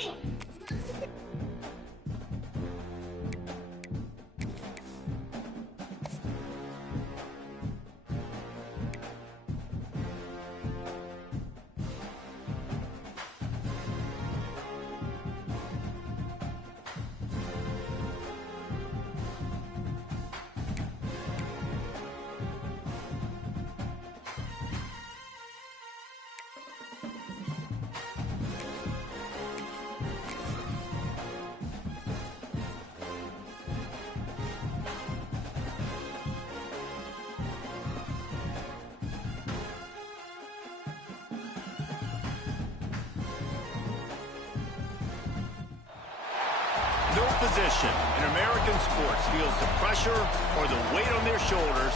No position in American sports feels the pressure or the weight on their shoulders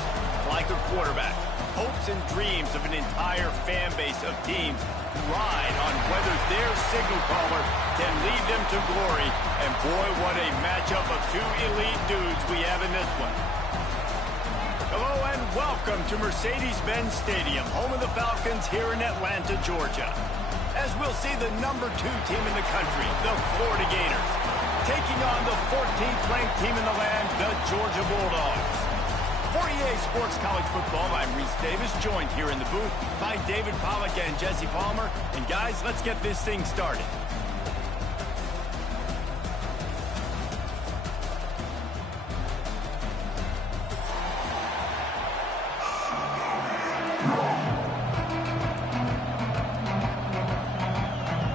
like a quarterback. Hopes and dreams of an entire fan base of teams ride on whether their signal caller can lead them to glory. And boy, what a matchup of two elite dudes we have in this one. Hello and welcome to Mercedes-Benz Stadium, home of the Falcons here in Atlanta, Georgia. As we'll see the number 2 team in the country, the Florida Gators, taking on the 14th ranked team in the land, the Georgia Bulldogs. For EA Sports College Football, I'm Reese Davis, joined here in the booth by David Pollack and Jesse Palmer. And guys, let's get this thing started.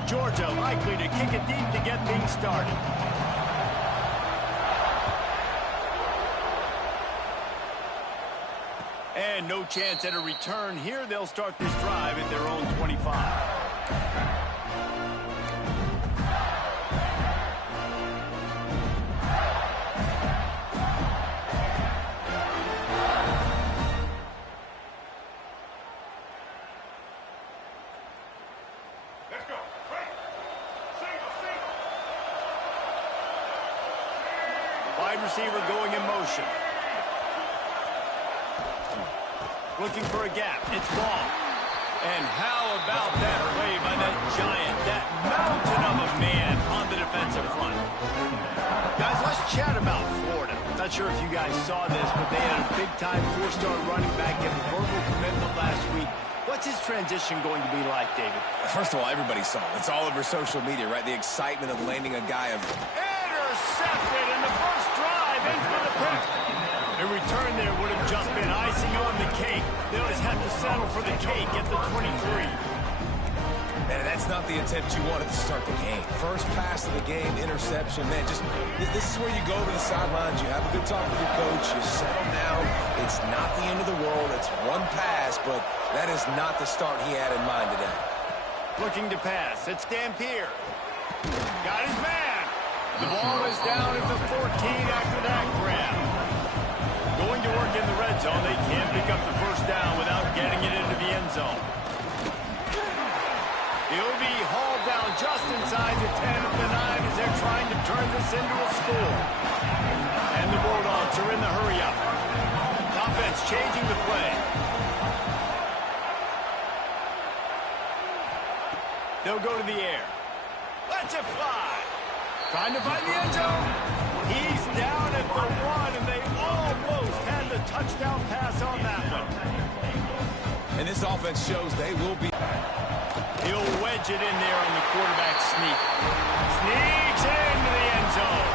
Georgia likely to kick it deep to get things started. And no chance at a return here. They'll start this drive at their own 25. Wide receiver going in motion. Looking for a gap. It's long. And how about that play by that giant, that mountain of a man on the defensive front? Guys, let's chat about Florida. Not sure if you guys saw this, but they had a big-time 4-star running back get a verbal commitment last week. What's his transition going to be like, David? First of all, everybody saw it. It's all over social media, right? The excitement of landing a guy of... Intercepted in the first drive into the pick. A return there would have just been icing on the cake. They'll just have to settle for the cake at the 23. Man, that's not the attempt you wanted to start the game. First pass of the game, interception. Man, just this is where you go to the sidelines. You have a good talk with your coach. You settle down. It's not the end of the world. It's one pass, but that is not the start he had in mind today. Looking to pass. It's Dampier. Got his man. The ball is down at the 14 after that grab. Going to work in the red zone. They can't pick up the first down without getting it into the end zone. He'll be hauled down just inside the 10 of the 9 as they're trying to turn this into a score. And the Bulldogs are in the hurry-up. Offense changing the play. They'll go to the air. Let's it fly. Trying to find the end zone. He's down at the 1, and they almost had the touchdown pass on that one. And this offense shows they will be... He'll wedge it in there on the quarterback sneak. Sneaks into the end zone.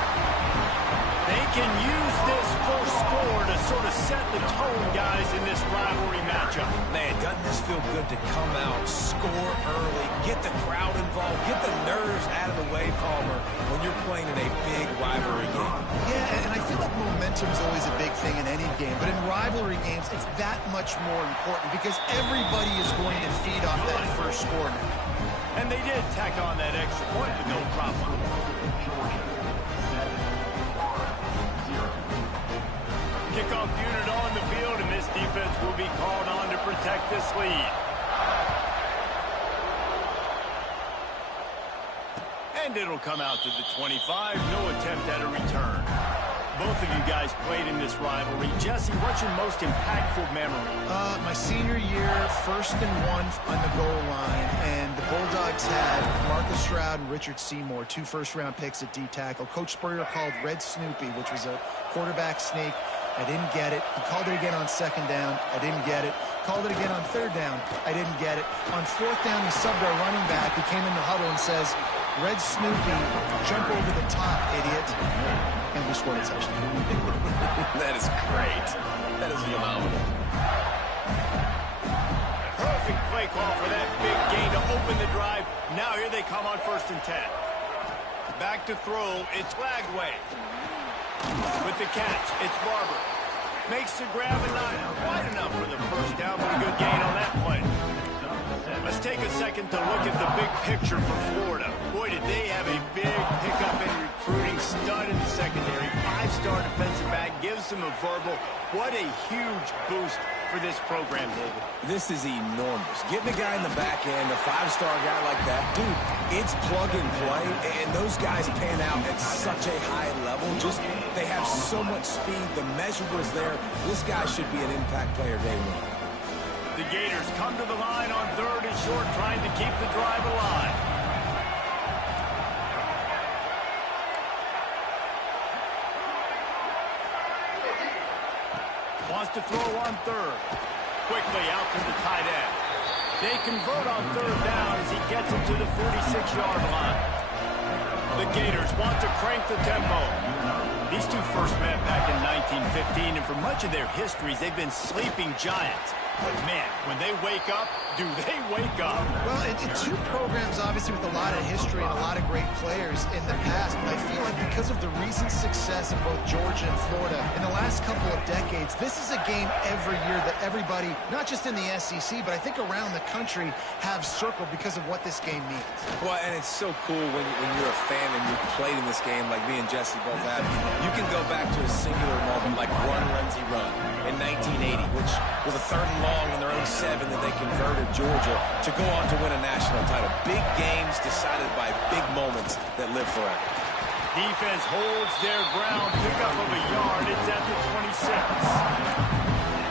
They can use this first score to sort of set the tone, guys, in this rivalry matchup. Man, doesn't this feel good to come out, score early, get the crowd involved, get the nerves out of the way, Palmer, when you're playing in a big rivalry game? Yeah, and I feel like momentum's always a big thing in any game, but in rivalry games, it's that much more important because everybody is going to feed off that first score now. And they did tack on that extra point with no problem. Kickoff unit on the field, and this defense will be called on to protect this lead. And it'll come out to the 25. No attempt at a return. Both of you guys played in this rivalry. Jesse, what's your most impactful memory? My senior year, 1st and 1 on the goal line, and the Bulldogs had Marcus Stroud and Richard Seymour, 2 first-round picks at D-tackle. Coach Spurrier called Red Snoopy, which was a quarterback sneak. I didn't get it. He called it again on 2nd down. I didn't get it. Called it again on 3rd down. I didn't get it. On 4th down, he subbed our running back. He came in the huddle and says, Red Snoopy, jump over the top, idiot. And we scored a touchdown. That is great. That is phenomenal. Perfect play call for that big gain to open the drive. Now here they come on 1st and 10. Back to throw. It's Lagway. With the catch, it's Barber. Makes the grab and not wide enough for the 1st down, but a good gain on that play. Let's take a second to look at the big picture for Florida. Boy, did they have a big pickup in recruiting. Stud in the secondary. 5-star defensive back. Gives them a verbal. What a huge boost for this program, David. This is enormous. Getting a guy in the back end, a 5-star guy like that, dude, it's plug and play, and those guys pan out at such a high level. Just, they have so much speed. The measurables there. This guy should be an impact player day one. The Gators come to the line on 3rd and short, trying to keep the drive alive. Wants to throw on 3rd. Quickly out to the tight end. They convert on 3rd down as he gets it to the 46-yard line. The Gators want to crank the tempo. These two first met back in 1915, and for much of their histories, they've been sleeping giants. But, man, when they wake up, do they wake up? Well, it's 2 programs, obviously, with a lot of history and a lot of great players in the past. But I feel like because of the recent success of both Georgia and Florida in the last couple of decades, this is a game every year that everybody, not just in the SEC, but I think around the country, have circled because of what this game means. Well, and it's so cool when you're a fan and you've played in this game like me and Jesse both have. You can go back to a singular moment like Run, Renzi, Run in 1980, which was a 3rd and long in their own 7 that they converted Georgia to go on to win a national title. Big games decided by big moments that live forever. Defense holds their ground. Pickup of a yard. It's at the 26.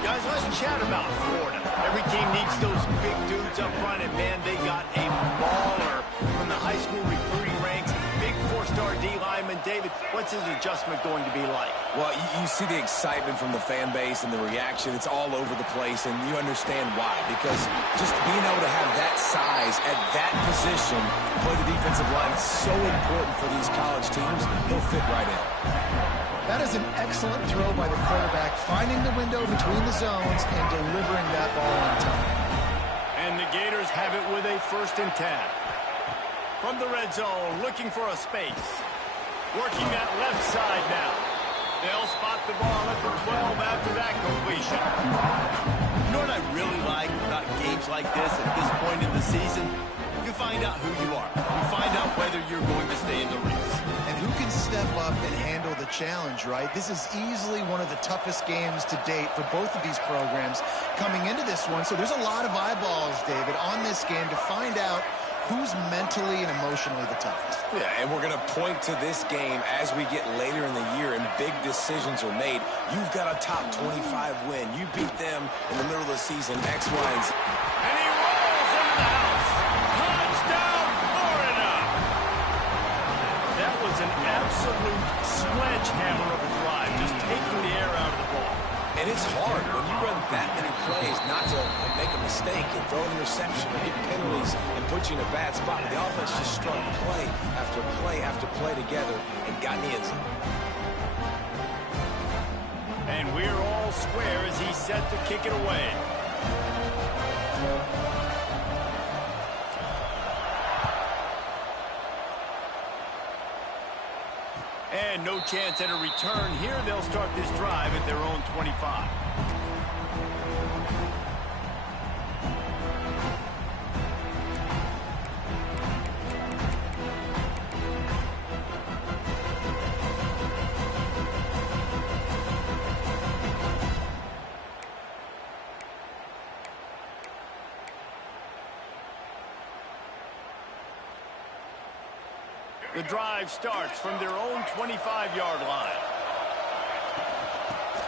Guys, let's chat about Florida. Every team needs those big dudes up front, and, man, they got a mauler from the high school recruiting ranks. Big 4-star D lineman. David, what's his adjustment going to be like? Well, you see the excitement from the fan base and the reaction. It's all over the place, and you understand why. Because just being able to have that size at that position, play the defensive line, is so important for these college teams. He'll fit right in. That is an excellent throw by the quarterback, finding the window between the zones and delivering that ball on time. And the Gators have it with a 1st and 10. From the red zone, looking for a space. Working that left side now. They'll spot the ball at the 12 after that completion. You know what I really like about games like this at this point in the season? You find out who you are. You find out whether you're going to stay in the race. And who can step up and handle the challenge, right? This is easily one of the toughest games to date for both of these programs coming into this one. So there's a lot of eyeballs, David, on this game to find out who's mentally and emotionally the toughest. Yeah, and we're going to point to this game as we get later in the year and big decisions are made. You've got a top 25 win. You beat them in the middle of the season, X, Y, and Z. And he rolls into the house. Touchdown, Florida! That was an absolute sledgehammer of a drive, just taking the air out of the ball. And it's hard when you run that many plays not to make a mistake and throw an interception or get penalties and put you in a bad spot. But the offense just strung play after play after play together and got in the end zone. And we're all square as he's set to kick it away. And no chance at a return here. They'll start this drive at their own 25. The drive starts from their own 25-yard line.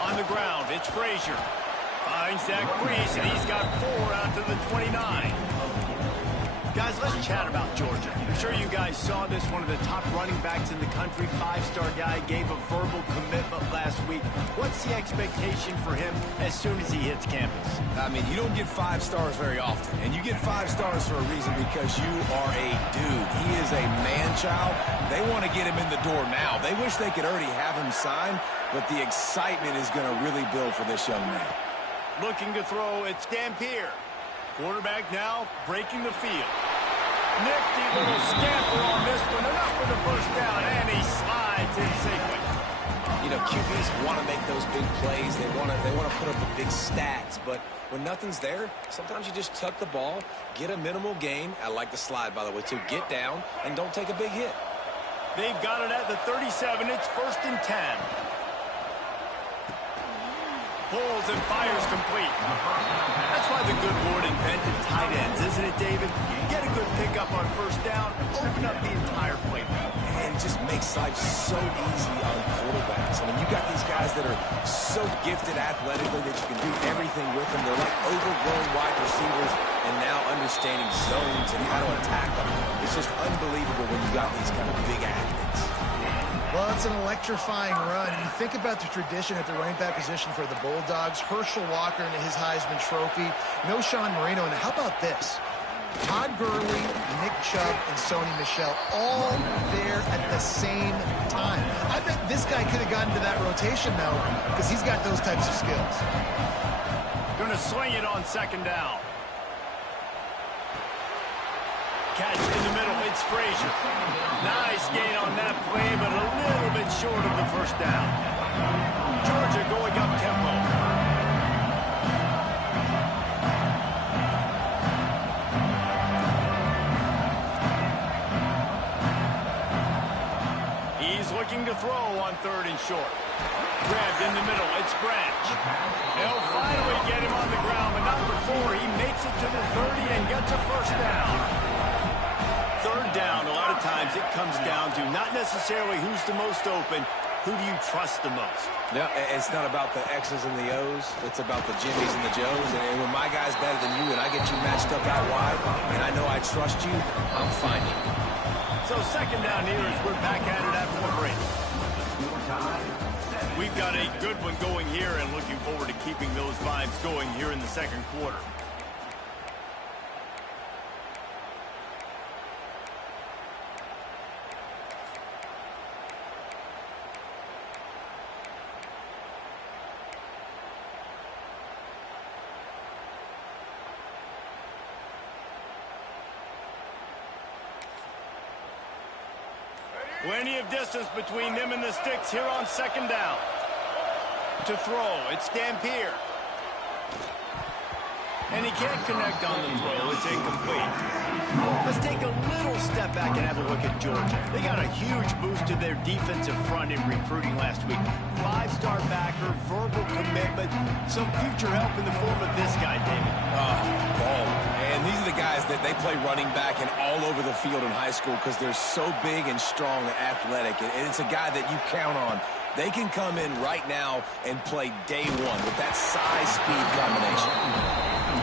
On the ground, it's Frazier. Finds that crease, and he's got 4 out to the 29. Guys, let's chat about Georgia. I'm sure you guys saw this. One of the top running backs in the country, 5-star guy, gave a verbal commitment last week. What's the expectation for him as soon as he hits campus? I mean, you don't get 5 stars very often, and you get 5 stars for a reason because you are a dude. He is a man-child. They want to get him in the door now. They wish they could already have him signed, but the excitement is going to really build for this young man. Looking to throw, it's Dampier. Quarterback now breaking the field. Nifty little scamper on this one. Enough for the first down, and he slides in safely. You know, QBs want to make those big plays. They want to put up the big stats. But when nothing's there, sometimes you just tuck the ball, get a minimal gain. I like the slide, by the way, too. Get down and don't take a big hit. They've got it at the 37. It's 1st and 10. Pulls and fires complete. That's why the good Lord invented tight ends, isn't it, David? You get a good pickup on first down, open up the entire playbook. And it just makes life so easy on quarterbacks. I mean, you got these guys that are so gifted athletically that you can do everything with them. They're like overgrown wide receivers, and now understanding zones and how to attack them. It's just unbelievable when you got these kind of big athletes. Well, it's an electrifying run. And you think about the tradition at the running back position for the Bulldogs. Herschel Walker into his Heisman Trophy. No Sean Marino. And how about this? Todd Gurley, Nick Chubb, and Sony Michel all there at the same time. I bet this guy could have gotten to that rotation, though, because he's got those types of skills. Going to sling it on 2nd down. Catch in the middle, it's Frazier. Nice gain on that play, but a little bit short of the first down. Georgia going up tempo. He's looking to throw on 3rd and short. Grabbed in the middle, it's Branch. They'll finally get him on the ground, but not before he makes it to the 30 and gets a first down. 3rd down, a lot of times it comes down to not necessarily who's the most open, who do you trust the most? Yeah, it's not about the X's and the O's. It's about the Jimmys and the Joes. And when my guy's better than you and I get you matched up out wide, and I know I trust you, I'm finding you. So 2nd down here as we're back at it after the break. We've got a good one going here and looking forward to keeping those vibes going here in the 2nd quarter. Plenty of distance between them and the sticks here on 2nd down. To throw, it's Dampier. And he can't connect on the throw. It's incomplete. Let's take a little step back and have a look at Georgia. They got a huge boost to their defensive front in recruiting last week. 5-star backer, verbal commitment, some future help in the form of this guy, David. Ball. And these are the guys that they play running back and all over the field in high school because they're so big and strong and athletic. And it's a guy that you count on. They can come in right now and play day one with that size-speed combination.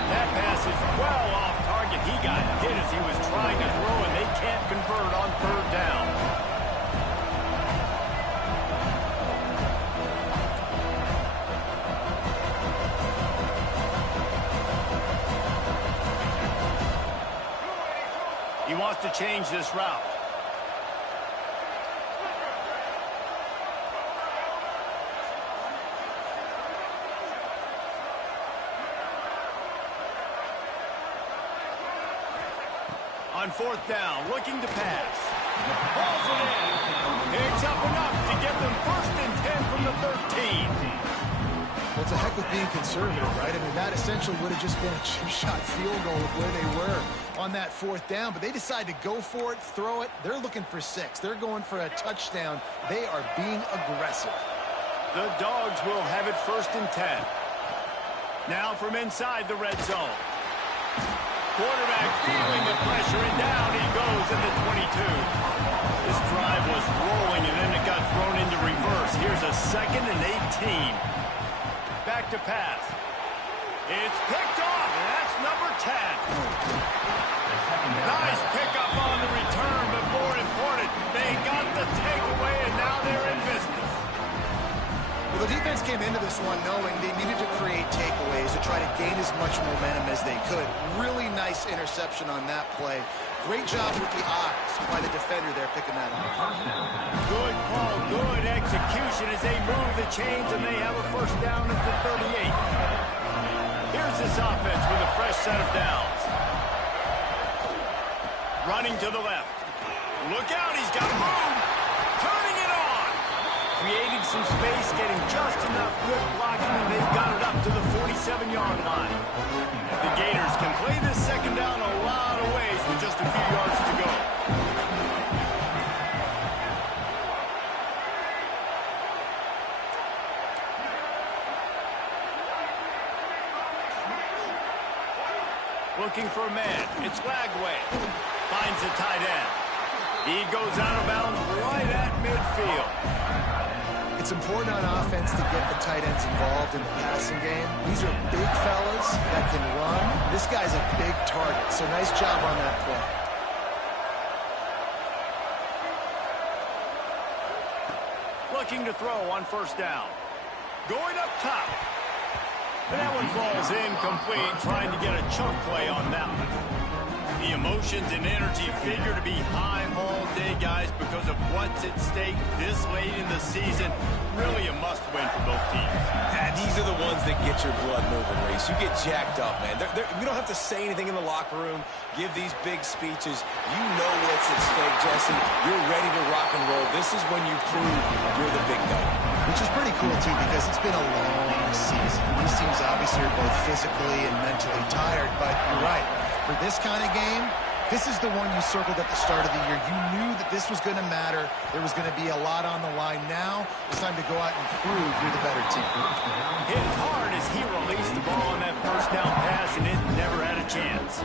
That pass is well off target. He got hit as he was trying to throw, and they can't convert on 3rd down. He wants to change this route. On 4th down, looking to pass. Balls it in. Picks up enough to get them 1st and 10 from the 13. Well, it's a heck of being conservative, right? I mean, that essentially would have just been a chip-shot field goal with where they were on that 4th down. But they decided to go for it, throw it. They're looking for 6. They're going for a touchdown. They are being aggressive. The Dogs will have it 1st and 10. Now from inside the red zone. Quarterback feeling the pressure, and down he goes in the 22. This drive was rolling, and then it got thrown into reverse. Here's a 2nd and 18. to pass. It's picked off, and that's number 10. Nice pickup on the return, but more important, they got the takeaway, and now they're in business. Well, the defense came into this one knowing they needed to create takeaways to try to gain as much momentum as they could. Really nice interception on that play. Great job with the eyes by the defender there picking that up. Good call, good execution as they move the chains, and they have a first down at the 38. Here's this offense with a fresh set of downs. Running to the left. Look out, he's got room. Turning it on. Creating some space, getting just enough good blocking, and they've got it up to the 47-yard line. The Gators can play this second down a lot of ways with just a few yards to go. Looking for a man. It's Lagway. Finds the tight end. He goes out of bounds right at midfield. It's important on offense to get the tight ends involved in the passing game. These are big fellas that can run. This guy's a big target, so nice job on that play. Looking to throw on first down. Going up top. And that one falls incomplete, trying to get a chunk play on that one. The emotions and energy figure to be high all day, guys, because of what's at stake this late in the season. Really a must-win for both teams. And these are the ones that get your blood moving, Reese. You get jacked up, man. We don't have to say anything in the locker room, give these big speeches. You know what's at stake, Jesse. You're ready to rock and roll. This is when you prove you're the big dog. Which is pretty cool, too, because it's been a long season. These teams obviously are both physically and mentally tired, but you're right. For this kind of game, this is the one you circled at the start of the year. You knew that this was going to matter. There was going to be a lot on the line. Now it's time to go out and prove you're the better team. Hit hard as he released the ball on that first down pass, and it never had a chance.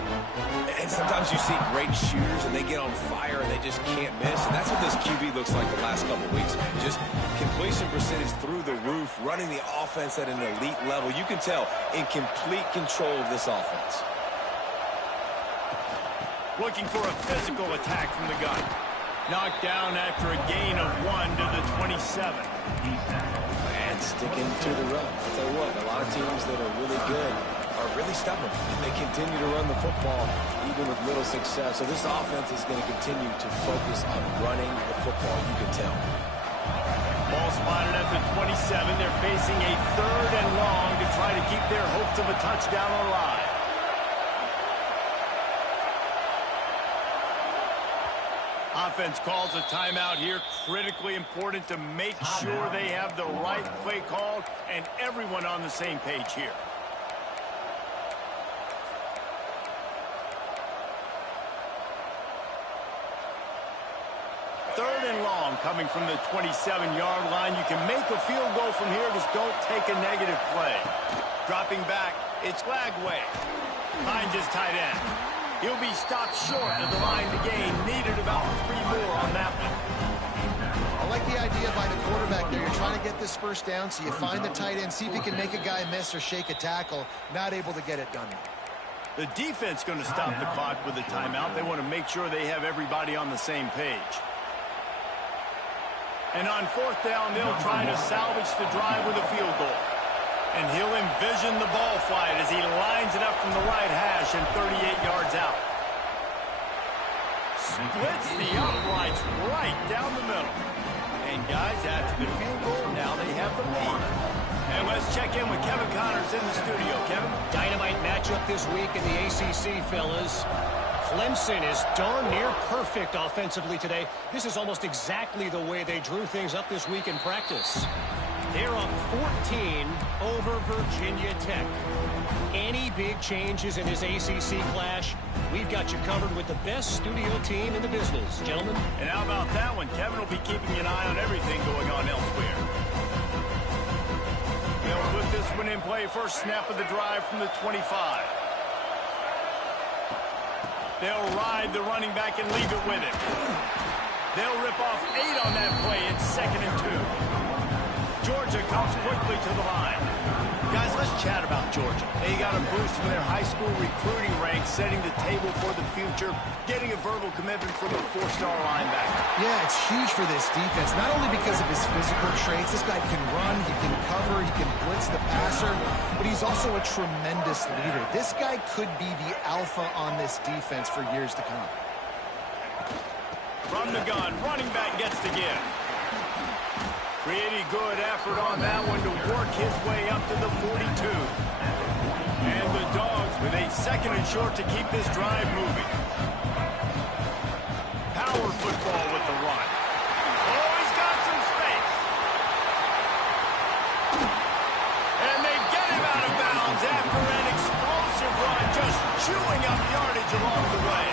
And sometimes you see great shooters, and they get on fire, and they just can't miss. And that's what this QB looks like the last couple weeks, man. Just completion percentage through the roof, running the offense at an elite level. You can tell in complete control of this offense. Looking for a physical attack from the gun. Knocked down after a gain of 1 to the 27. And sticking to the run. I'll tell you what, a lot of teams that are really good are really stubborn. And they continue to run the football even with little success. So this offense is going to continue to focus on running the football, you can tell. Ball spotted at the 27. They're facing a 3rd and long to try to keep their hopes of a touchdown alive. Offense calls a timeout here. Critically important to make sure they have the right play called and everyone on the same page here. Third and long coming from the 27-yard line. You can make a field goal from here. Just don't take a negative play. Dropping back, it's Lagway. Finds his tight end. He'll be stopped short of the line to gain. Needed about 3 more on that one. I like the idea by the quarterback there. You're trying to get this first down, so you find the tight end, see if he can make a guy miss or shake a tackle. Not able to get it done. The defense going to stop the clock with a timeout. They want to make sure they have everybody on the same page. And on 4th down, they'll try to salvage the drive with a field goal. And he'll envision the ball flight as he lines it up from the right hash and 38 yards out. Splits the uprights right down the middle. And guys, after the field goal, now they have the lead. And let's check in with Kevin Connors in the studio. Kevin? Dynamite matchup this week in the ACC, fellas. Clemson is darn near perfect offensively today. This is almost exactly the way they drew things up this week in practice. They're up 14 over Virginia Tech. Any big changes in this ACC clash, we've got you covered with the best studio team in the business, gentlemen. And how about that one? Kevin will be keeping an eye on everything going on elsewhere. They'll put this one in play. First snap of the drive from the 25. They'll ride the running back and leave it with him. They'll rip off 8 on that play. It's 2nd and 2. Georgia comes quickly to the line. Guys, let's chat about Georgia. They got a boost from their high school recruiting ranks, setting the table for the future, getting a verbal commitment from a four-star linebacker. Yeah, it's huge for this defense, not only because of his physical traits. This guy can run, he can cover, he can blitz the passer, but he's also a tremendous leader. This guy could be the alpha on this defense for years to come. From the gun, running back gets to give. Pretty good effort on that one to work his way up to the 42. And the Dogs with a second and short to keep this drive moving. Power football with the run. Oh, he's got some space. And they get him out of bounds after an explosive run, just chewing up yardage along the way.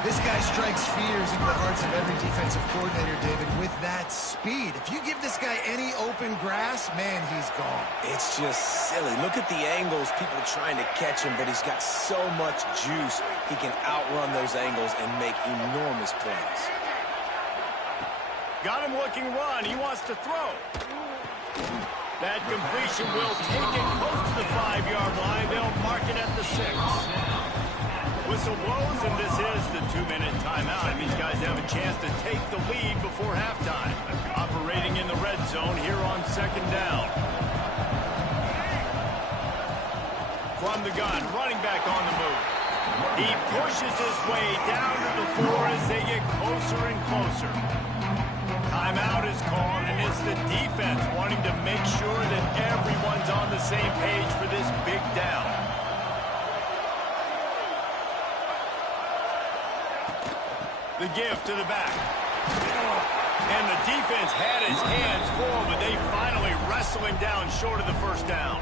This guy strikes fears into the hearts of every defensive coordinator, David, with that speed. If you give this guy any open grass, man, he's gone. It's just silly. Look at the angles, people trying to catch him, but he's got so much juice. He can outrun those angles and make enormous plays. Got him looking run. He wants to throw. That completion will take it close to the 5-yard line. They'll mark it at the 6. Whistle blows, and this is the 2-minute timeout. And these guys have a chance to take the lead before halftime. Operating in the red zone here on second down. From the gun, running back on the move. He pushes his way down to the 4 as they get closer and closer. Timeout is called, and it's the defense wanting to make sure that everyone's on the same page for this big down. The give to the back. And the defense had his hands full, but they finally wrestle him down short of the first down.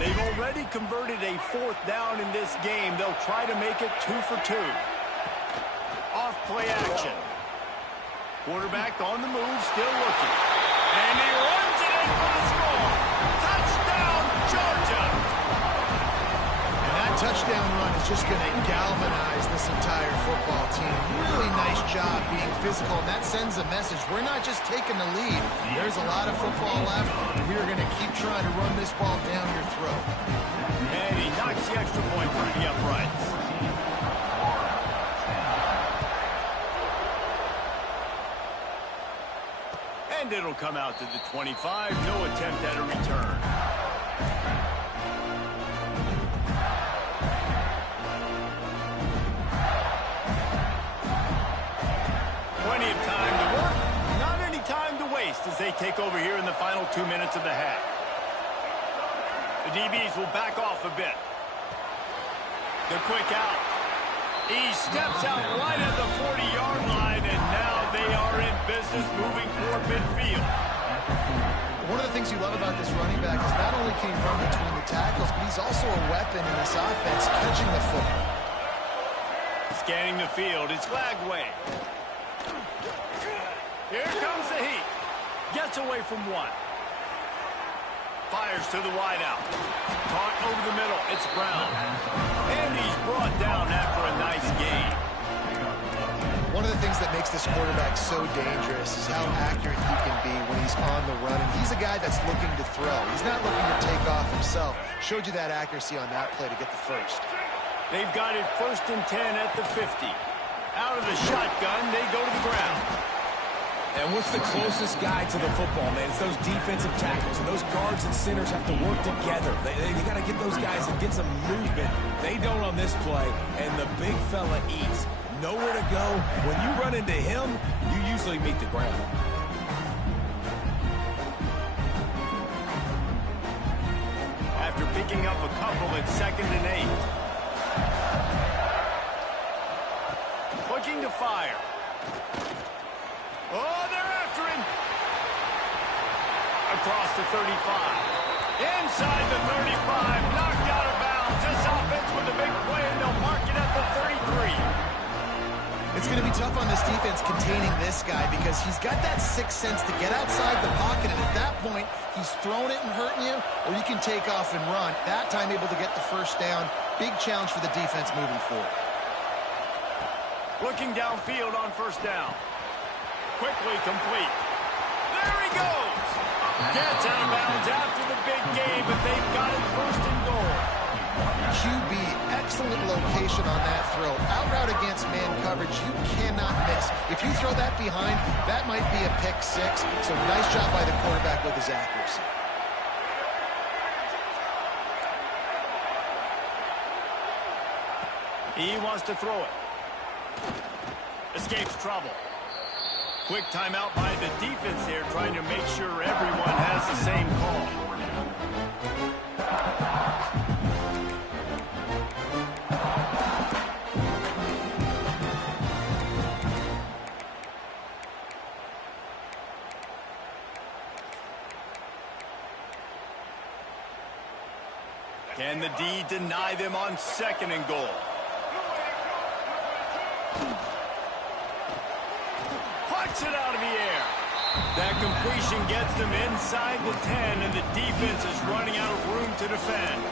They've already converted a 4th down in this game. They'll try to make it 2 for 2. Off play action. Quarterback on the move, still looking. And he runs it in for the score. Touchdown, Georgia! And that touchdown run is just going to galvanize this entire football team. Really nice job being physical, and that sends a message. We're not just taking the lead. There's a lot of football left, and we're going to keep trying to run this ball down your throat. And he knocks the extra point through the uprights. And it'll come out to the 25. No attempt at a return. Plenty of time to work. Not any time to waste as they take over here in the final 2 minutes of the half. The DBs will back off a bit. The quick out. He steps out right at the 40-yard line, and now they are in business moving toward midfield. One of the things you love about this running back is not only can he run between the tackles, but he's also a weapon in this offense, catching the football. Scanning the field, it's Lagway. Here comes the heat. Gets away from one. Fires to the wideout. Caught over the middle. It's Brown. And he's brought down after a nice gain. One of the things that makes this quarterback so dangerous is how accurate he can be when he's on the run. And he's a guy that's looking to throw. He's not looking to take off himself. Showed you that accuracy on that play to get the first. They've got it 1st and 10 at the 50. Out of the shotgun, they go to the ground. And what's the closest guy to the football, man? It's those defensive tackles, and those guards and centers have to work together. They got to get those guys and get some movement. They don't on this play, and the big fella eats. Nowhere to go. When you run into him, you usually meet the ground. After picking up a couple at 2nd and 8. Looking to fire. Oh, they're after him. Across the 35. Inside the 35. Knocked out of bounds. This offense with a big play, and they'll mark it at the 33. It's going to be tough on this defense containing this guy because he's got that sixth sense to get outside the pocket, and at that point, he's throwing it and hurting you, or you can take off and run. That time able to get the first down. Big challenge for the defense moving forward. Looking downfield on first down. Quickly complete. There he goes. Gets out of bounds after the big game, but they've got it first and goal. QB, excellent location on that throw. Out route against man coverage, you cannot miss. If you throw that behind, that might be a pick six. So nice job by the quarterback with his accuracy. He wants to throw it. Escapes trouble. Quick timeout by the defense there, trying to make sure everyone has the same call. Can the D deny them on second and goal? Puts it out of the air. That completion gets them inside the 10, and the defense is running out of room to defend.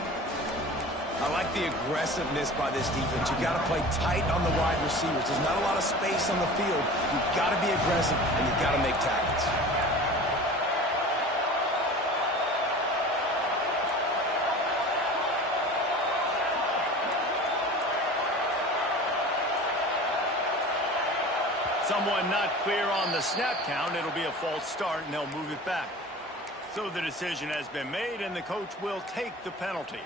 I like the aggressiveness by this defense. You've got to play tight on the wide receivers. There's not a lot of space on the field. You've got to be aggressive, and you've got to make tackles. Someone not clear on the snap count. It'll be a false start, and they'll move it back. So the decision has been made, and the coach will take the penalty.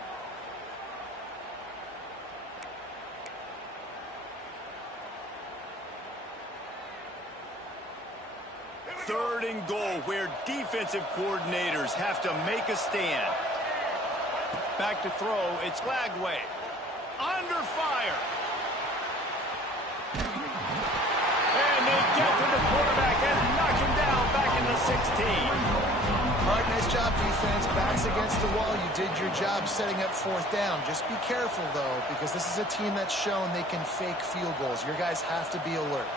Third and goal, where defensive coordinators have to make a stand. Back to throw. It's Lagway. Under fire. And they get to the quarterback and knock him down back in the 16. All right, nice job, defense. Backs against the wall. You did your job setting up fourth down. Just be careful, though, because this is a team that's shown they can fake field goals. Your guys have to be alert.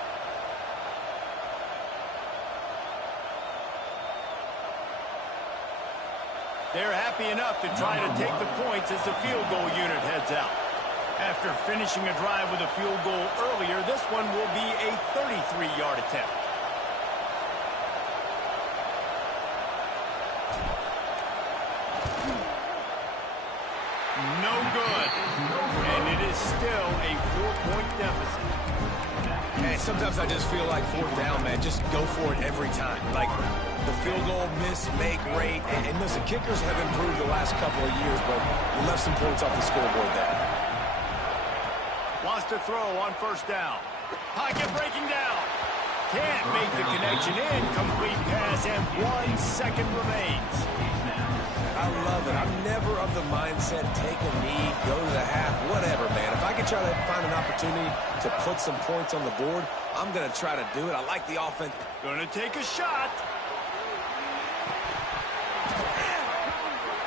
They're happy enough to try to take the points as the field goal unit heads out. After finishing a drive with a field goal earlier, this one will be a 33-yard attempt. No good. And it is still a 4-point deficit. Hey, sometimes I just feel like fourth down, man. Just go for it every time. Like the field goal miss-make rate. And listen, kickers have improved the last couple of years, but you left some points off the scoreboard there. Wants to throw on first down. Pocket breaking down. Can't make the connection. Incomplete pass, and 1 second remains. I love it. I'm never of the mindset, take a knee, go to the half, whatever, man. If I can try to find an opportunity to put some points on the board, I'm going to try to do it. I like the offense. Going to take a shot.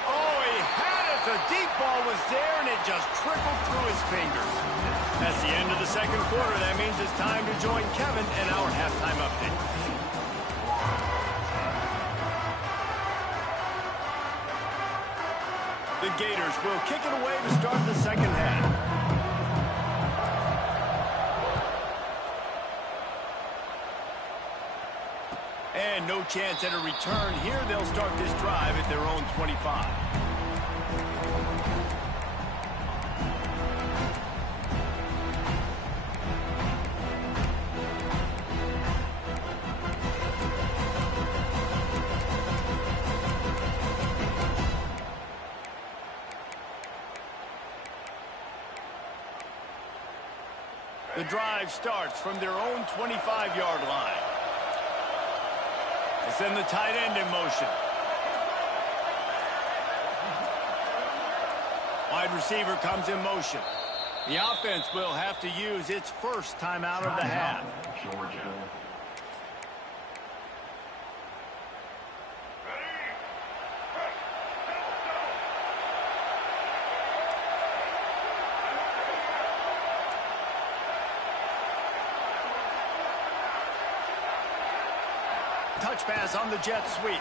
Oh, he had it. The deep ball was there, and it just trickled through his fingers. That's the end of the second quarter. That means it's time to join Kevin in our halftime update. The Gators will kick it away to start the second half. And no chance at a return here. They'll start this drive at their own 25. The drive starts from their own 25-yard line. They send the tight end in motion. Wide receiver comes in motion. The offense will have to use its first timeout of the half. Georgia. touch pass on the jet sweep.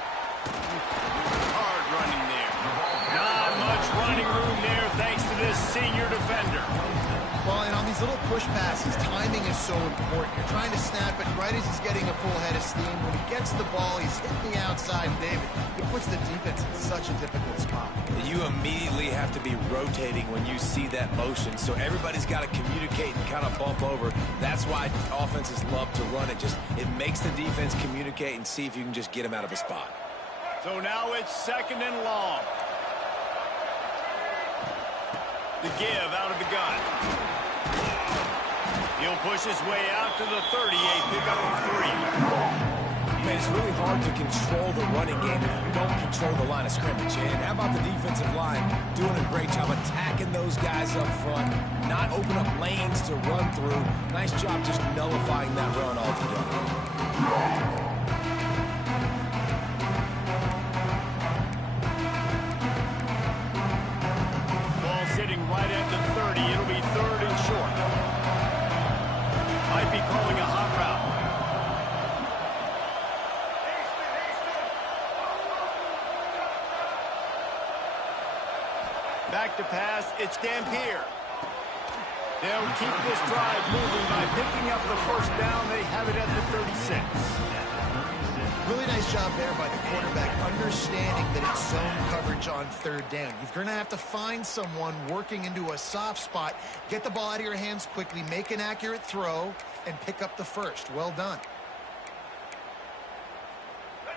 Hard running there. Not much running room there thanks to this senior defender. Well, and on these little push passes, timing is so important. You're trying to snap it right as he's getting a full head of steam. When he gets the ball, he's hitting the outside, David. It puts the defense in such a difficult spot. You immediately have to be rotating when you see that motion, so everybody's got to communicate and kind of bump over. That's why offenses love to run it. It makes the defense communicate and see if you can just get him out of a spot. So now it's 2nd and long. The give out of the gun. He'll push his way out to the 38, pick up a 3. Man, it's really hard to control the running game if you don't control the line of scrimmage. And how about the defensive line doing a great job attacking those guys up front, not open up lanes to run through. Nice job just nullifying that run altogether. Sitting right at the 30. It'll be 3rd and short. Might be calling a hot route. Back to pass. It's Dampier. They'll keep this drive moving by picking up the first down. They have it at the 36. Really nice job there by the quarterback, understanding that it's zone coverage on 3rd down. You're going to have to find someone working into a soft spot, get the ball out of your hands quickly, make an accurate throw, and pick up the first. Well done.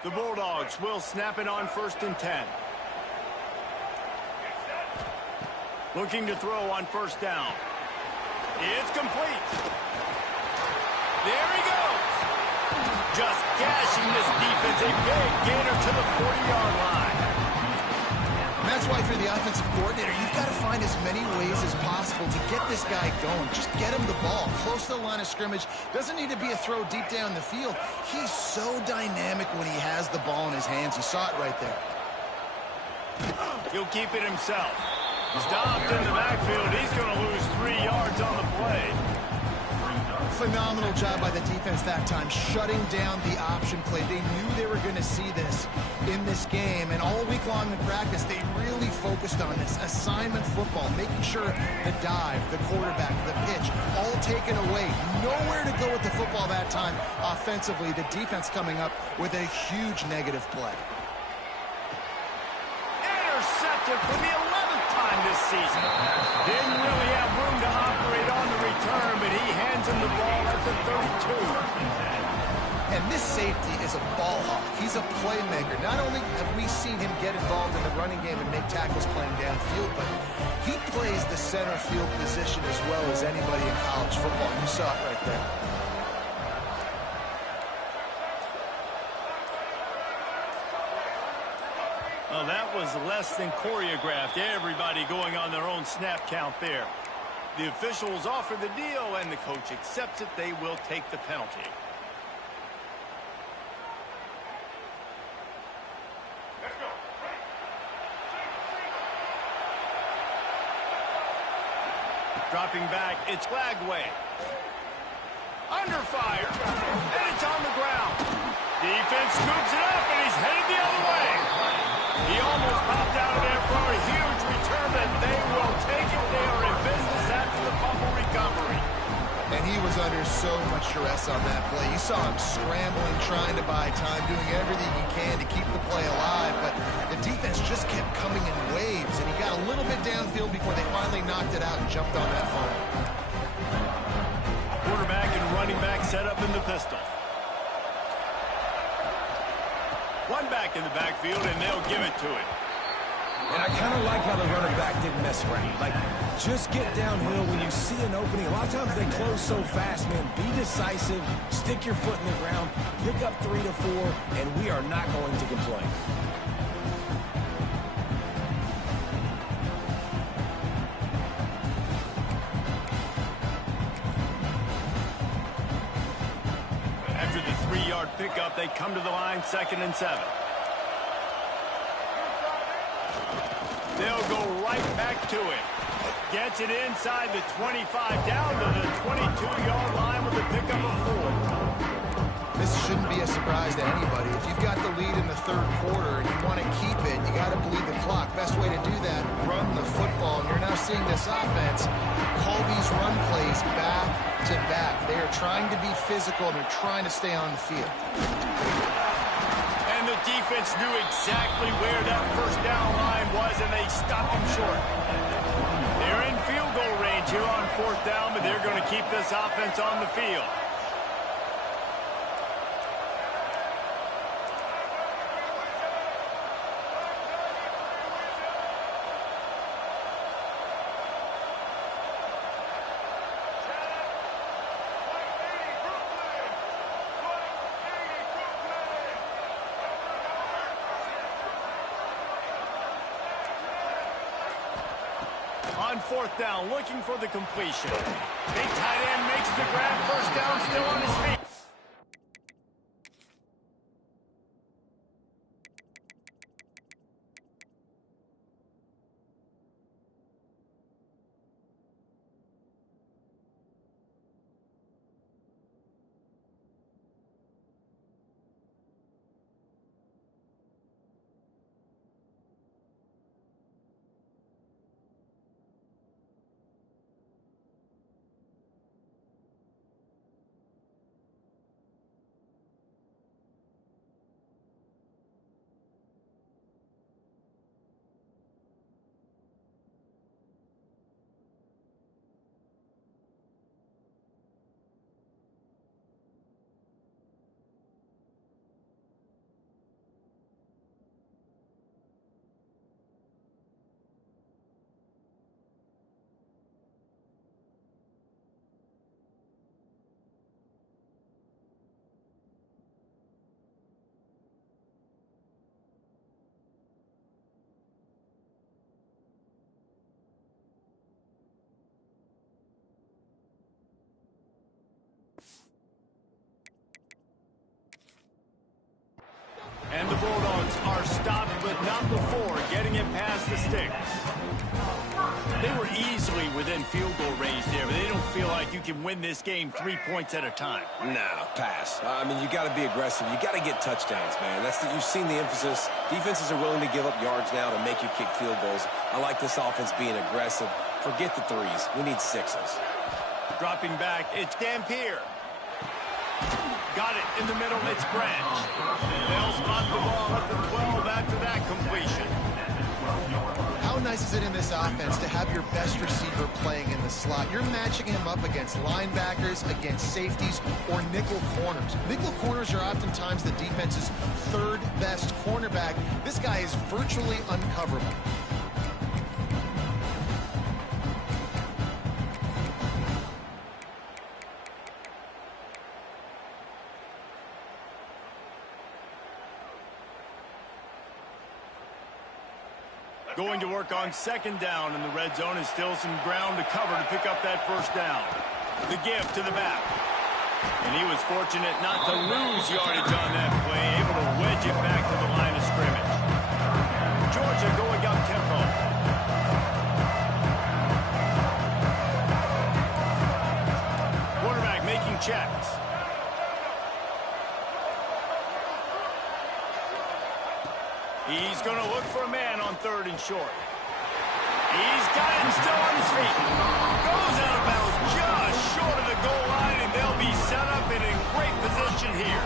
The Bulldogs will snap it on 1st and 10. Looking to throw on 1st down. It's complete. There he goes. Just gashing this defense, a big gainer to the 40-yard line. And that's why, for the offensive coordinator, you've got to find as many ways as possible to get this guy going. Just get him the ball close to the line of scrimmage. Doesn't need to be a throw deep down the field. He's so dynamic when he has the ball in his hands. You saw it right there. He'll keep it himself. Stopped in the backfield. He's going to lose 3 yards on the play. Phenomenal job by the defense that time, shutting down the option play. They knew they were going to see this in this game, and all week long in practice, they really focused on this assignment football, making sure the dive, the quarterback, the pitch, all taken away. Nowhere to go with the football that time offensively. The defense coming up with a huge negative play. Intercepted for the 11th time this season. Didn't really have room to operate on the return, but he hands him the ball at the 32. And this safety is a ball hawk. He's a playmaker. Not only have we seen him get involved in the running game and make tackles playing downfield, but he plays the center field position as well as anybody in college football. You saw it right there. Well, that was less than choreographed. Everybody going on their own snap count there. The officials offer the deal, and the coach accepts it. They will take the penalty. Dropping back, it's Flagway. Under fire, and it's on the ground. Defense scoops it up, and he's headed the other way. He almost popped out of there for a huge return, and they will take it. They are in business after the fumble recovery. And he was under so much stress on that play. You saw him scrambling, trying to buy time, doing everything he can to keep the play alive, but the defense just kept coming in waves, and he got a little bit downfield before they finally knocked it out and jumped on that fumble. Quarterback and running back set up in the pistol. One back in the backfield, and they'll give it to him. And I kind of like how the running back didn't mess around. Like, just get downhill when you see an opening. A lot of times they close so fast, man. Be decisive, stick your foot in the ground, pick up 3 to 4, and we are not going to complain. After the 3-yard pickup, they come to the line, 2nd and 7. They'll go right back to it. Gets it inside the 25, down to the 22-yard line with a pickup of 4. this shouldn't be a surprise to anybody. If you've got the lead in the third quarter and you want to keep it, you got to bleed the clock. Best way to do that, run the football. And you're now seeing this offense call these run plays back to back. They are trying to be physical, and they're trying to stay on the field. And the defense knew exactly where that first down line was, and they stopped him short. They're in field goal range here on fourth down, but they're going to keep this offense on the field. On fourth down, looking for the completion. Big tight end makes the grab. First down, still on his feet. And the Bulldogs are stopped, but not before getting it past the sticks. They were easily within field goal range there, but they don't feel like you can win this game 3 points at a time. Nah, pass. I mean, you got to be aggressive. You got to get touchdowns, man. You've seen the emphasis. Defenses are willing to give up yards now to make you kick field goals. I like this offense being aggressive. Forget the threes. We need sixes. Dropping back, it's Dampier. Got it in the middle, it's Branch. They'll spot the ball at the 12 after that completion. How nice is it in this offense to have your best receiver playing in the slot? You're matching him up against linebackers, against safeties, or nickel corners. Nickel corners are oftentimes the defense's third best cornerback. This guy is virtually uncoverable. Going to work on second down, and the red zone is still some ground to cover to pick up that first down. The give to the back. And he was fortunate not to lose yardage on that play, able to wedge it back to the line of scrimmage. Georgia going up tempo. Quarterback making checks. He's going to look for a man on third and short. He's got it and still on his feet. Goes out of bounds just short of the goal line, and they'll be set up in a great position here.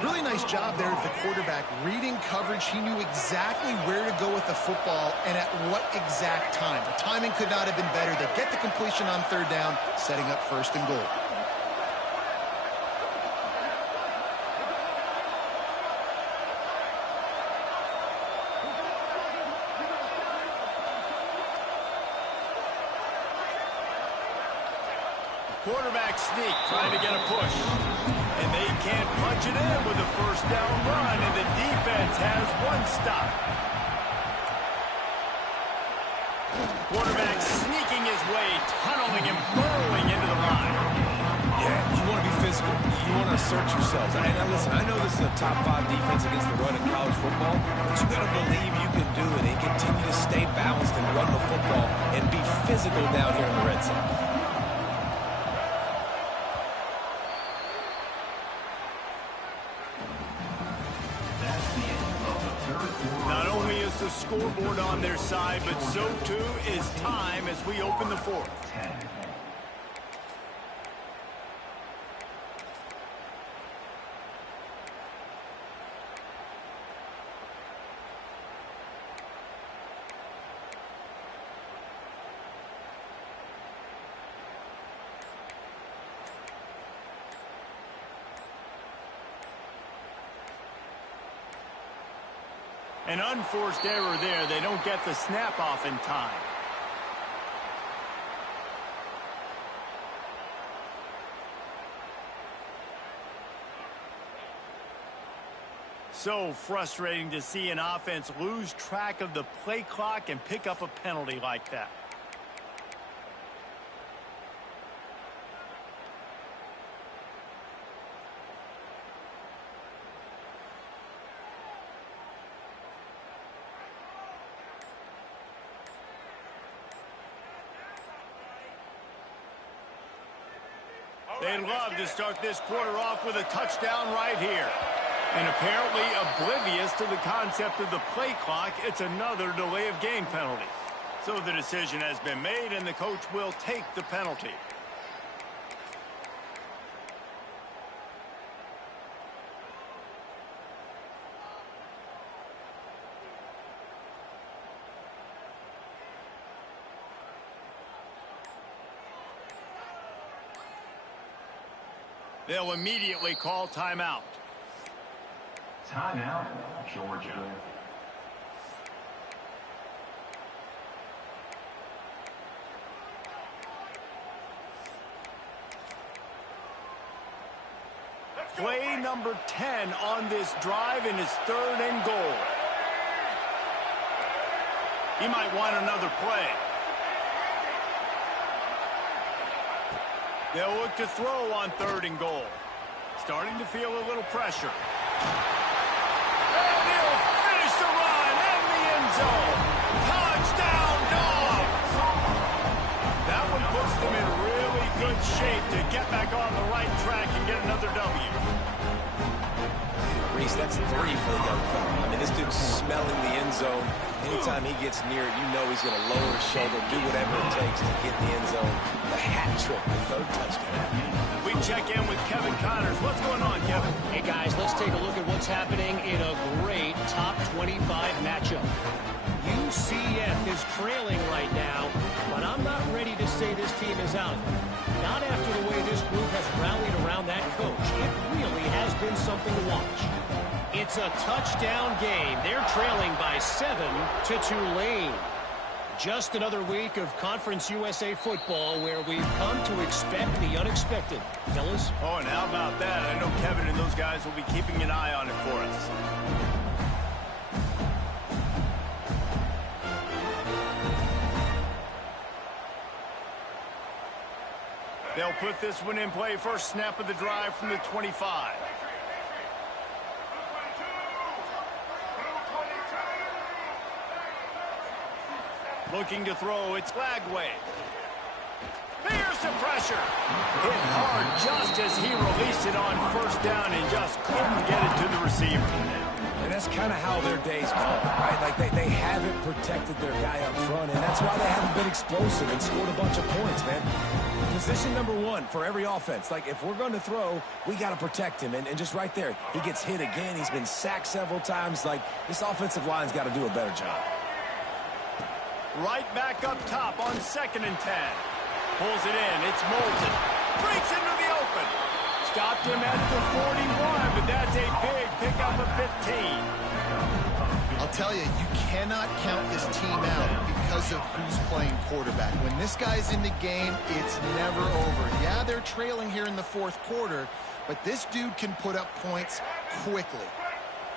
Really nice job there of the quarterback. Reading coverage, he knew exactly where to go with the football and at what exact time. The timing could not have been better. They get the completion on third down, setting up first and goal. Quarterback sneak, trying to get a push. And they can't punch it in with a first down run, and the defense has one stop. Quarterback sneaking his way, tunneling and burrowing into the line. Yeah, you want to be physical. You want to assert yourselves. And now listen, I know this is a top 5 defense against the run in college football, but you got to believe you can do it and continue to stay balanced and run the football and be physical down here in the red zone. the scoreboard on their side, but so too is time as we open the fourth. An unforced error there. They don't get the snap off in time. So frustrating to see an offense lose track of the play clock and pick up a penalty like that. They'd love to start this quarter off with a touchdown right here. And apparently oblivious to the concept of the play clock, it's another delay of game penalty. So the decision has been made, and the coach will take the penalty. They'll immediately call timeout. Timeout, Georgia. Play number 10 on this drive, and it's 3rd and goal. He might want another play. They'll look to throw on 3rd and goal. Starting to feel a little pressure. And he'll finish the run in the end zone. Touchdown, Dogs! That one puts them in really good shape to get back on the right track and get another W. Reese, that's 3 for the young fella. I mean, this dude's smelling the end zone. Anytime he gets near it, you know he's going to lower his shoulder, do whatever it takes to get in the end zone. The hat trick, the 3rd touchdown. We check in with Kevin Connors. What's going on, Kevin? Hey, guys, let's take a look at what's happening in a great top 25 matchup. UCF is trailing right now, but I'm not ready to say this team is out. Not after the way this group has rallied around that coach. It really has been something to watch. It's a touchdown game. They're trailing by 7 to Tulane. Just another week of Conference USA football where we've come to expect the unexpected. Fellas? Oh, and how about that? I know Kevin and those guys will be keeping an eye on it for us. They'll put this one in play. First snap of the drive from the 25. Looking to throw, it's Lagway. Here's the pressure. Hit hard just as he released it on 1st down and just couldn't get it to the receiver. And that's kind of how their day's gone, right? Like they haven't protected their guy up front, and that's why they haven't been explosive and scored a bunch of points, man. Position number 1 for every offense. Like, if we're going to throw, we got to protect him. And just right there, he gets hit again. He's been sacked several times. Like, this offensive line's got to do a better job. Right back up top on 2nd and 10. Pulls it in. It's Moulton. Breaks into the open. Stopped him at the 41, but that's a big pickup of 15. I'll tell you, you cannot count this team out because of who's playing quarterback. When this guy's in the game, it's never over. Yeah, they're trailing here in the 4th quarter, but this dude can put up points quickly.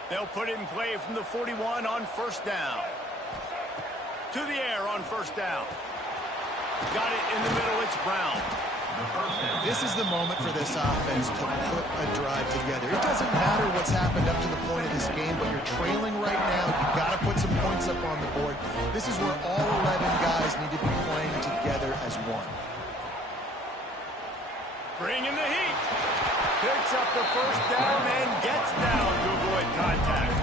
They'll put it in play from the 41 on 1st down. To the air on 1st down. Got it in the middle. It's Brown. This is the moment for this offense to put a drive together. It doesn't matter what's happened up to the point of this game, but you're trailing right now. You've got to put some points up on the board. This is where all 11 guys need to be playing together as one. Bringing the heat. Picks up the 1st down and gets down to avoid contact.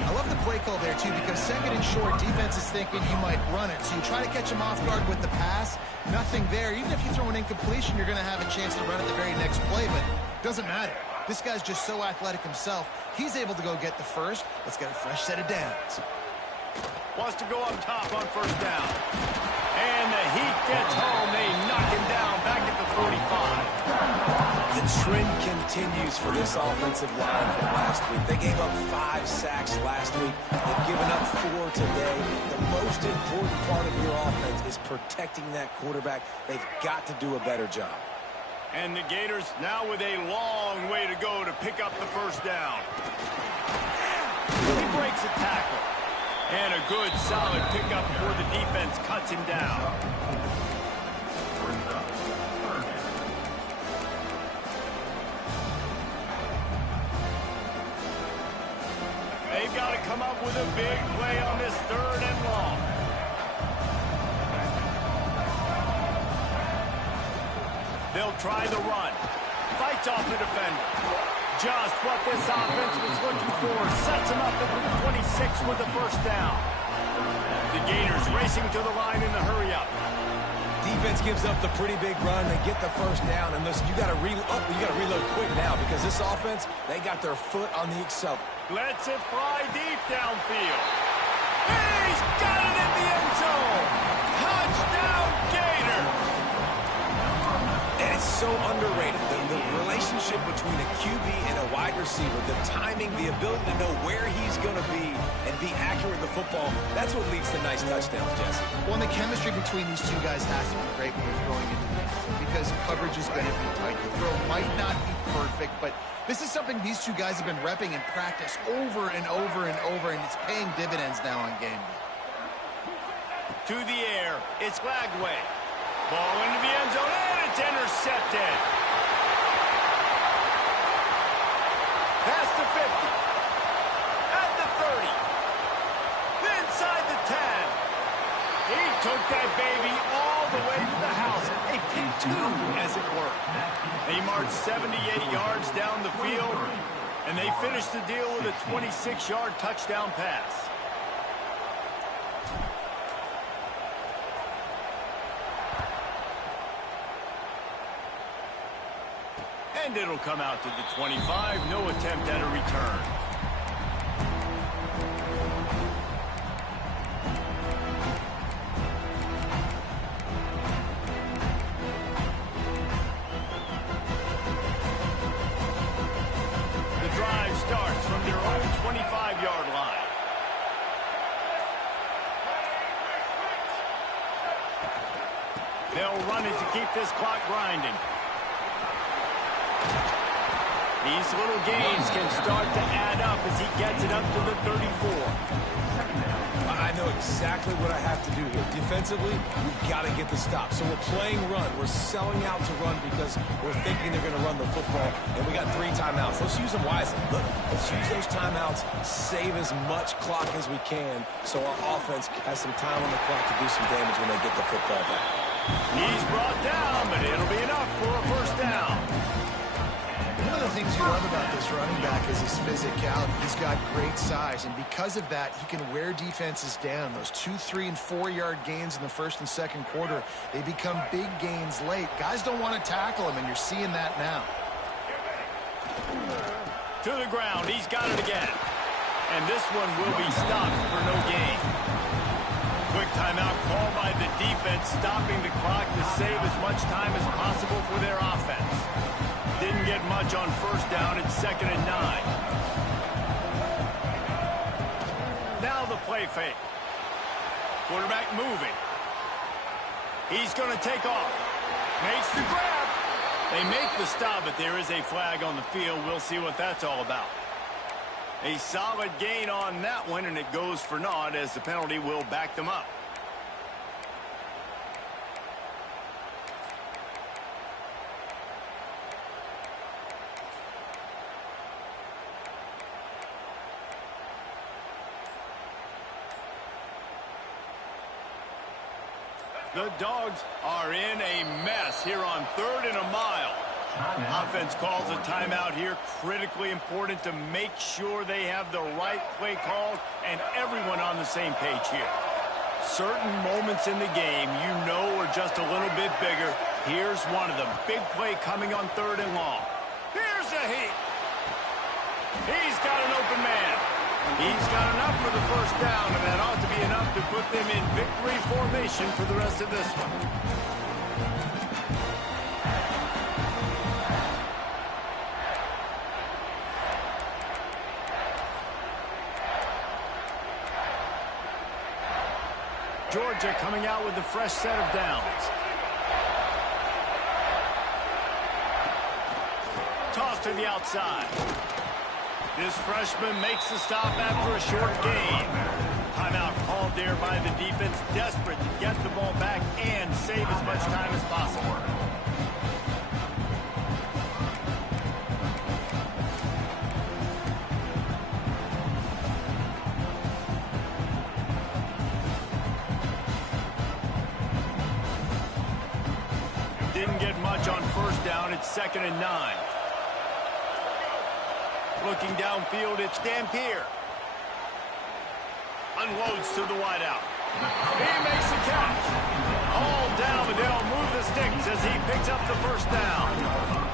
I love the play call there, too, because second and short, defense is thinking you might run it. So you try to catch him off guard with the pass. Nothing there. Even if you throw an incompletion, you're going to have a chance to run it the very next play, but it doesn't matter. This guy's just so athletic himself. He's able to go get the first. Let's get a fresh set of downs. Wants to go up top on first down. And the Heat gets home. They knock him down back at the 45. The trend continues for this offensive line from last week. They gave up 5 sacks last week. They've given up 4 today. The most important part of your offense is protecting that quarterback. They've got to do a better job. And the Gators now with a long way to go to pick up the first down. He breaks a tackle. And a good, solid pickup before the defense cuts him down. They've got to come up with a big play on this third and long. They'll try the run. Fights off the defender. Just what this offense was looking for. Sets him up at the 26 with the first down. The Gators racing to the line in the hurry-up. Defense gives up the pretty big run. They get the first down. And listen, you got to reload quick now because this offense, they got their foot on the accelerator. Lets it fly deep downfield. He's got it in the end zone. Touchdown, Gators. And it's so underrated. The relationship between a QB and a wide receiver, the timing, the ability to know where he's going to be and be accurate with the football, that's what leads to nice touchdowns, Jesse. Well, and the chemistry between these two guys has to be great when you're throwing into the end zone because coverage is going to be tight. The throw might not be perfect, but this is something these two guys have been repping in practice over and over and over, and it's paying dividends now on game day. To the air, it's Lagway. Ball into the end zone, and it's intercepted. Past the 50. At the 30. Inside the 10. He took that baby all the way to the house. A pick 2, as it were. They marched 78 yards down the field, and they finished the deal with a 26-yard touchdown pass. And it'll come out to the 25. No attempt at a return. The drive starts from their own 25-yard line. They'll run it to keep this clock grinding. These little gains can start to add up as he gets it up to the 34. I know exactly what I have to do here. Defensively, we've got to get the stop. So we're playing run. We're selling out to run because we're thinking they're going to run the football, and we got 3 timeouts. Let's use them wisely. Look, let's use those timeouts, save as much clock as we can so our offense has some time on the clock to do some damage when they get the football back. He's brought down, but it'll be enough for a first down. One of the things you love about this running back is his physicality. He's got great size, and because of that, he can wear defenses down. Those 2, 3, and 4-yard gains in the first and second quarter, they become big gains late. Guys don't want to tackle him, and you're seeing that now. To the ground. He's got it again. And this one will be stopped for no gain. Quick timeout called by the defense, stopping the clock to save as much time as possible for their offense. Didn't get much on first down. It's 2nd and 9. Now the play fake. Quarterback moving. He's going to take off. Makes the grab. They make the stop, but there is a flag on the field. We'll see what that's all about. A solid gain on that one, and it goes for naught as the penalty will back them up. The Dogs are in a mess here on 3rd and a mile. Offense calls a timeout here. Critically important to make sure they have the right play called and everyone on the same page here. Certain moments in the game you know are just a little bit bigger. Here's one of them. Big play coming on 3rd and long. Here's a heat. He's got an open man. He's got enough for the first down, and that ought to be enough to put them in victory formation for the rest of this one. Georgia coming out with a fresh set of downs. Toss to the outside. This freshman makes the stop after a short gain. Timeout called there by the defense, desperate to get the ball back and save as much time as possible. Didn't get much on 1st down. It's 2nd and 9. Looking downfield, it's Dampier. Unloads to the wideout. He makes the catch. All down, but they'll move the sticks as he picks up the 1st down.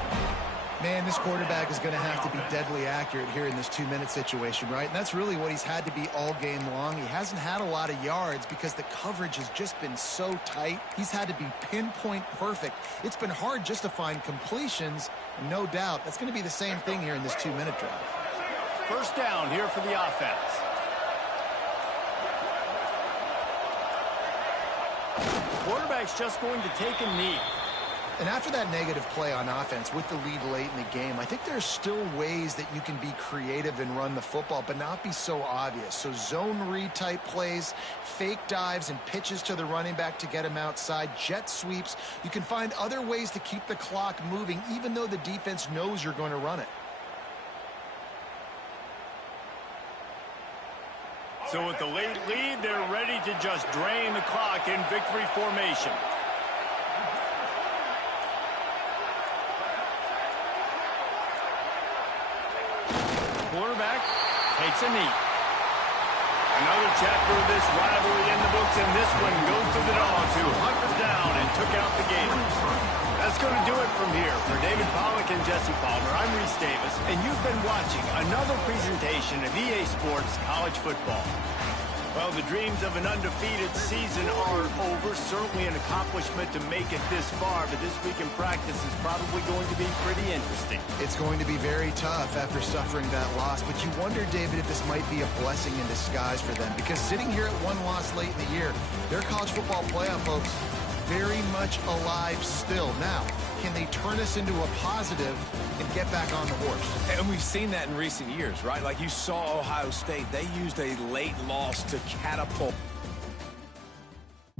Man, this quarterback is going to have to be deadly accurate here in this 2-minute situation, right? And that's really what he's had to be all game long. He hasn't had a lot of yards because the coverage has just been so tight. He's had to be pinpoint perfect. It's been hard just to find completions, no doubt. That's going to be the same thing here in this 2-minute drive. 1st down here for the offense. Quarterback's just going to take a knee. And after that negative play on offense with the lead late in the game, I think there's still ways that you can be creative and run the football, but not be so obvious. So zone read type plays, fake dives and pitches to the running back to get him outside, jet sweeps. You can find other ways to keep the clock moving, even though the defense knows you're going to run it. So with the late lead, they're ready to just drain the clock in victory formation. Quarterback takes a knee. Another chapter of this rivalry in the books, and this one goes to the Dogs, who hunkered down and took out the Gators. That's going to do it from here. For David Pollack and Jesse Palmer, I'm Reese Davis, and you've been watching another presentation of EA Sports College Football. Well, the dreams of an undefeated season are over. Certainly an accomplishment to make it this far, but this week in practice is probably going to be pretty interesting. It's going to be very tough after suffering that loss, but you wonder, David, if this might be a blessing in disguise for them, because sitting here at 1 loss late in the year, their college football playoff hopes very much alive still. Now, can they turn this into a positive and get back on the horse? And we've seen that in recent years, right? Like you saw Ohio State, they used a late loss to catapult